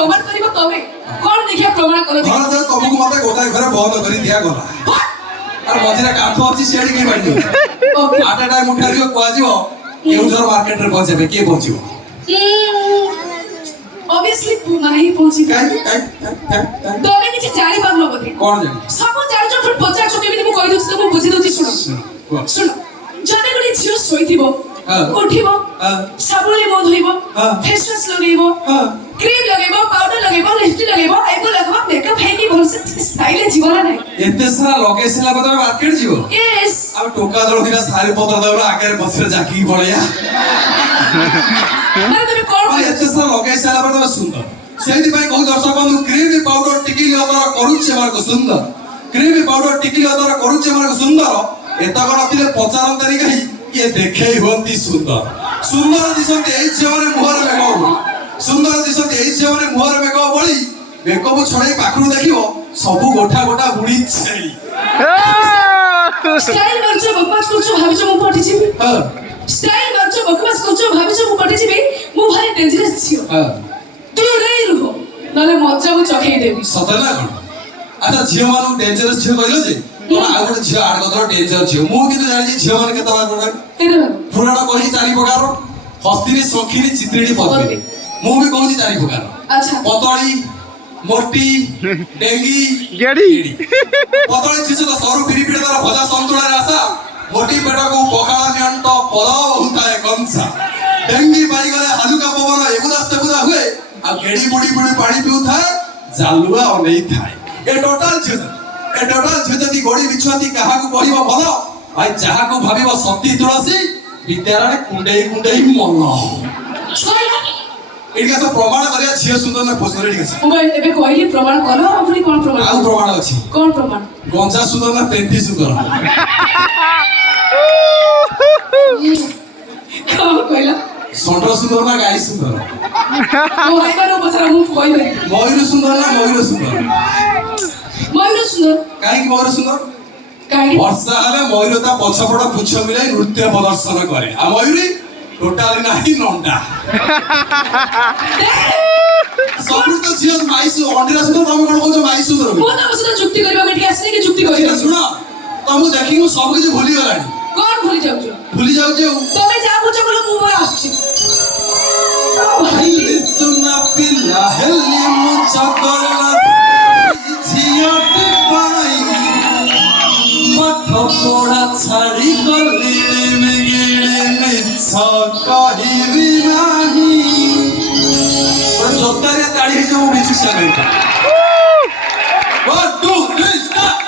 प्रमाण करिबो तबे कोन देखिया प्रमाण करो घर जे तुमको मते गोटाय घरे बंद करी दिया गला और मझिरा काठ अछि सेडी के बाडी ओके आटा टाइम उठा दियो कोआजिबो केउजर मार्केट रे पहुंचबे के पहुंचिबो ऑब्वियसली नहीं पहुंची काई तबे किछ जानि पारलो बोधे कोन जानि सब जानि जो फिर 50 चुके भी मु कहि दउछ त मु बुझि दउछि सुनो सुनो जने गुडी झियो सोइथिबो उठिबो साबुनले मुह धोइबो फेस वाश लगेइबो क्रीम लगेइबो पाउडर लगेइबो लिपस्टिक लगेइबो एगो लगबो मेकअप हेकी भलसे स्टाइल जीवन नै एते सारा लगेसिला बता मार्केट जीवो यस अब टोका दरो दिना सारी पत्र दरो आगे बसरे जाकी पळया माने तबे कोन एते सारा लगेसिला बता सुंदर सेहि पई कहू दर्शक बंधु क्रीम पाउडर टिकी लदर करूचे मार्ग सुंदर क्रीम पाउडर टिकी लदर करूचे मार्ग सुंदर एतक नथिले पचारंतरी कहि ये देखे होंती सुंदर सुंदर दिसते एई जेवरे मुहर मेकअप सुंदर दिसते एई जेवरे मुहर मेकअप बळी मेकअप छळे पाखरु देखिबो सबु गोठा गोठा बुडी छेली स्टाइल मारछो बकवास करछो भाबिछो मु पटी छिबी स्टाइल मारछो बकवास करछो भाबिछो मु पटी छिबी मु भारी डेंजरस छियो दूरे रुहो नले मज्जा मु चखै देबी सत ना कोन अच्छा झियो मानु डेंजरस झियो कहलो जे तो आ गोटे झियो आड गदर डेंजर झियो मु किते जानि झियो माने केता प्रकार केरे पुराण कहि चारि प्रकार हस्तिनी सखिनी चित्रिणी पद्मिनी मु भी कहूची चारि प्रकार अच्छा पतळी मोटी डेंगी गेडी पतळी चिसो तो सरू पिरी पिरी तार भजा संतुळा रासा मोटी पेटा को पखाळा नियंट पद होताय कंसा डेंगी पाई गले हालुका पवन एगुदा सेगुदा हुए आ गेडी बुडी बुडी पानी पिउ थाए जालुआ अनेई थाए ए टोटल जदी गोडी बिछुआती काहा को कहिबो भलो भाई जाहा को भाबिबो सती तुलसी विद्याराणे कुंडेई कुंडेई मल्ल एडिका सब प्रमाण करिया छिय सुंदर ना पोस्टर एडिका सब ओ एबे कहली प्रमाण करो अपनी कोन प्रमाण आउ प्रमाण अछि कोन प्रमाण गंजा सुंदर ना पेंटी सुंदर कोन कहला सोंडो सुंदर ना गाई सुंदर ओ हाय बारो बचारा मु कहि दे मयूर सुंदर ना मयूर सुंदर काहे कि मयूर सुंदर काहे वर्षा हले मयूर ता पछपड़ पुछ मिलाई नृत्य प्रदर्शन करे आ मयूरी टोटाली नाही नंडा सबु तो जियस माइसु अंडीरा सुंदर तमे कोन कहजो माइसु सुंदर मु त बसना जुक्ति करबा केठी आसने कि जुक्ति कहि सुनो तमु देखि मु सब किछ भूली गलानी कोन भूली जाउ भूली जाउ जे तमे जा बुझ बोलो मु बय आछी भाई सुना पिला हेली मु चकरला झियटे पाई पठ पढ़ा छाड़ी गलिले मेगिले मिछ कहिबी नाही और जोतारे ताड़ी जो बिचु सागैता 1 2 3 स्टार्ट